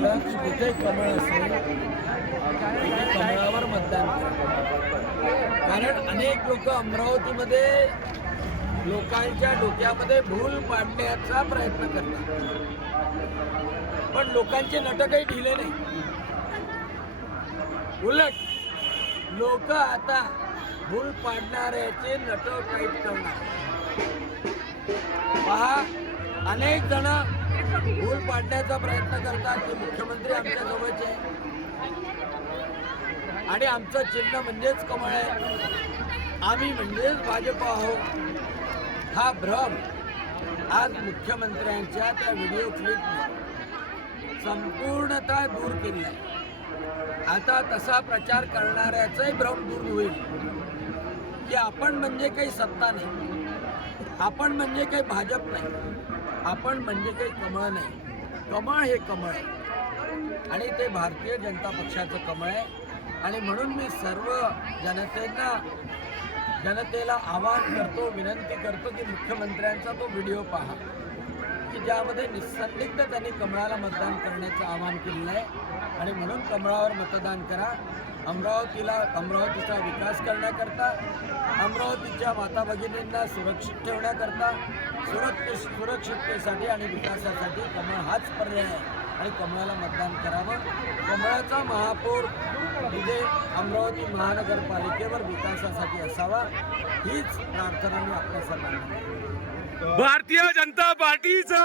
केलं की जिथे कमळ असेल तिथे कमळावर मतदान करा. कारण अनेक लोक अमरावतीमध्ये लोकांच्या डोक्यामध्ये भूल पाडण्याचा प्रयत्न करतात, पण लोकांचे नट काही ढिले नाही. उलट लोक आता भूल पाडणाऱ्याचे नट टाईट करणार. पहा, अनेक जण भूल पाडण्याचा प्रयत्न करतात की मुख्यमंत्री आमच्या जवळचे आणि आमचं चिन्ह म्हणजेच कमळ आहे, आम्ही म्हणजेच भाजप आहोत. हा भ्रम आज मुख्यमंत्र्यांच्या त्या व्हिडिओ क्लिपने संपूर्णतः दूर केली आहे. आता तसा प्रचार करणाऱ्याचाही भ्रम दूर होईल की आपण म्हणजे काही सत्ता नाही, आपण म्हणजे काही भाजप नाही, आपण म्हणजे काही कमळ नाही. कमळ हे कमळ आहे आणि ते भारतीय जनता पक्षाचं कमळ आहे. आणि म्हणून मी सर्व जनतेला आवाहन करतो, विनंती करतो की मुख्यमंत्र्यांचा तो व्हिडिओ पहा की ज्यामध्ये निसंदिग्ध त्यांनी कमळाला मतदान करण्याचं आवाहन केलेलं आहे. आणि म्हणून कमळावर मतदान करा. अमरावतीचा विकास करण्याकरता, अमरावतीच्या माता भगिनींना सुरक्षित ठेवण्याकरता, सुरक्षिततेसाठी आणि विकासासाठी कमळ हाच पर्याय आहे आणि कमळाला मतदान करावं. कमळाचा महापौर म्हणजे अमरावती महानगरपालिकेवर विकासासाठी असावा, हीच प्रार्थना मी आपल्या सर्वांना. भारतीय जनता पार्टीचा